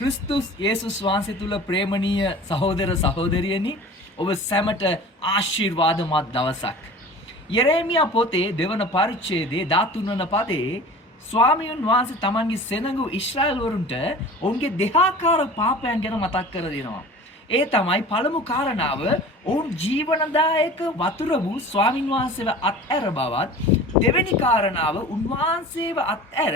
ක්‍රිස්තුස් යේසුස් වහන්සේ තුල ප්‍රේමණීය සහෝදර සහෝදරියනි ඔබ සැමට ආශිර්වාදමත් දවසක්. යෙරේමියා පොතේ දෙවන පරිච්ඡේදයේ 13 වන පදයේ ස්වාමීන් වහන්සේ තමන්ගේ සෙනඟු ඊශ්‍රායල් වරුන්ට ඔවුන්ගේ දෙහාකාර පාපයන් ගැන මතක් කර දෙනවා. ඒ තමයි පළමු කාරණාව ඔවුන් ජීවනදායක වතුර වූ ස්වාමින් වහන්සේව අත්හැර බවත්, දෙවෙනි කාරණාව උන්වහන්සේව අත්හැර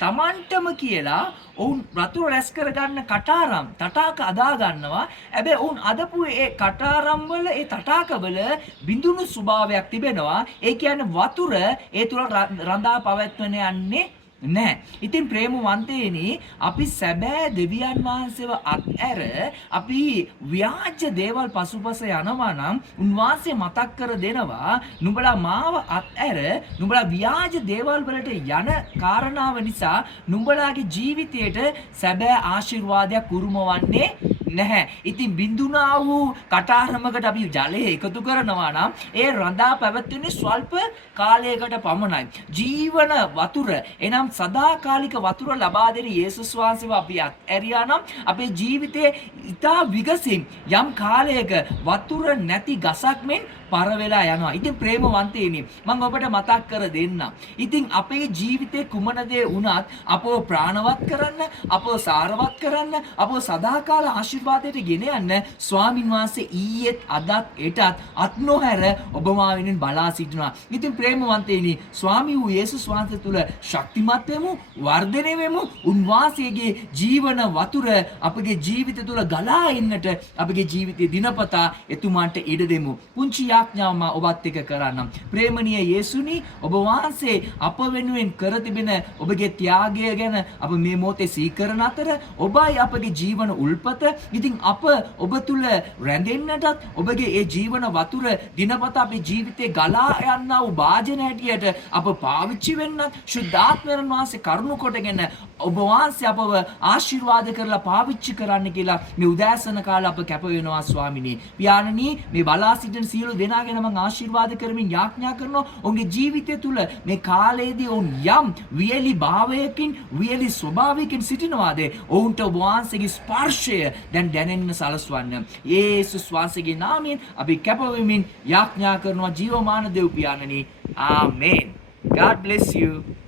තමන්ටම කියලා ඔවුන් වතුර රැස් කරගන්න කටාරම් තටාක අදා ගන්නවා. හැබැයි ඔවුන් අදපු ඒ කටාරම් වල ඒ තටාකවල බිඳුණු ස්වභාවයක් තිබෙනවා. ඒ කියන්නේ වතුර ඒ තුල රඳා පවත්වන යන්නේ නැහැ. ඉතින් ප්‍රේමවන්තයනි, අපි සැබෑ දෙවියන් වහන්සේව අත්හැර අපි ව්‍යාජ දේවල් පසුපස යනවා නම් උන්වහන්සේ මතක් කර දෙනවා, නුඹලා මාව අත්හැර නුඹලා ව්‍යාජ දේවල් වලට යන කාරණාව නිසා නුඹලාගේ ජීවිතයට සැබෑ ආශිර්වාදයක් උරුමවන්නේ නැහැ. ඉතින් බිඳුනා වූ කටාරමකට අපි ජලය එකතු කරනවා නම් ඒ රඳා පැවැත්වෙන්නේ ස්වල්ප කාලයකට පමණයි. ජීවන වතුර එනම් සදාකාලික වතුර ලබා දෙන යේසුස් වහන්සේව අපි අත්හැරියා නම් අපේ ජීවිතයේ ඉතා විගසින් යම් කාලයක වතුර නැති ගසක් මෙන් පර වෙලා යනවා. ඉතින් ප්‍රේමවන්තයනි, මම ඔබට මතක් කර දෙන්නම්. ඉතින් අපේ ජීවිතේ කුමන දේ වුණත් අපව ප්‍රාණවත් කරන්න, අපව සාරවත් කරන්න, අපව සදාකාල ආශිර්වාදයට ගෙන යන්න ස්වාමින් වහන්සේ ඊයේත් අදත් එටත් අත් නොහැර ඔබ මා වෙනුවෙන් බලා සිටිනවා. ඉතින් ප්‍රේමවන්තයනි, ස්වාමී වූ යේසුස් වහන්සේ තුල ශක්තිමත් වෙමු, වර්ධනය වෙමු. උන්වහන්සේගේ ජීවන වතුර අපගේ ජීවිත තුල ගලා එන්නට අපගේ ජීවිතයේ දිනපතා එතුමාන්ට ඉඩ දෙමු. පුංචි යාඥාව මා ඔබත් එක්ක කරන්නම්. ප්‍රේමණීය යේසුනි, ඔබ වහන්සේ අප වෙනුවෙන් කර තිබෙන ඔබගේ ත්‍යාගය ගැන අප මේ මොහොතේ සීකරන අතර ඔබයි අපගේ ජීවන උල්පත. ඉතින් අප ඔබ තුල රැඳෙන්නටත් ඔබගේ ඒ ජීවන වතුර දිනපතා අපේ ජීවිතේ ගලා යන්නා වූ වාජන හැටියට අප පාවිච්චි වෙන්නත් ශුද්ධාත්මයන් වහන්සේ කරුණු කොටගෙන ඔබ වහන්සේ අපව ආශිර්වාද කරලා පාවිච්චි කරන්න කියලා මේ උදෑසන කාලේ අප කැප වෙනවා ස්වාමිනේ. පියාණනි, මේ බලා සිටින සියලු දෙනාගෙන මම ආශිර්වාද කරමින් යාඥා කරනවා, ඔවුන්ගේ ජීවිතය තුල මේ කාලයේදී ඔවුන් යම් වියලි භාවයකින් වියලි ස්වභාවයකින් සිටිනවාද ඔවුන්ට ඔබ වහන්සේගේ ස්පර්ශය දැන් දැනෙන්න සලස්වන්න. යේසුස් වහන්සේගේ නාමයෙන් අපි කැප වෙමින් යාඥා කරනවා ජීවමාන දෙව් පියාණනි. ආමේන්. God bless you.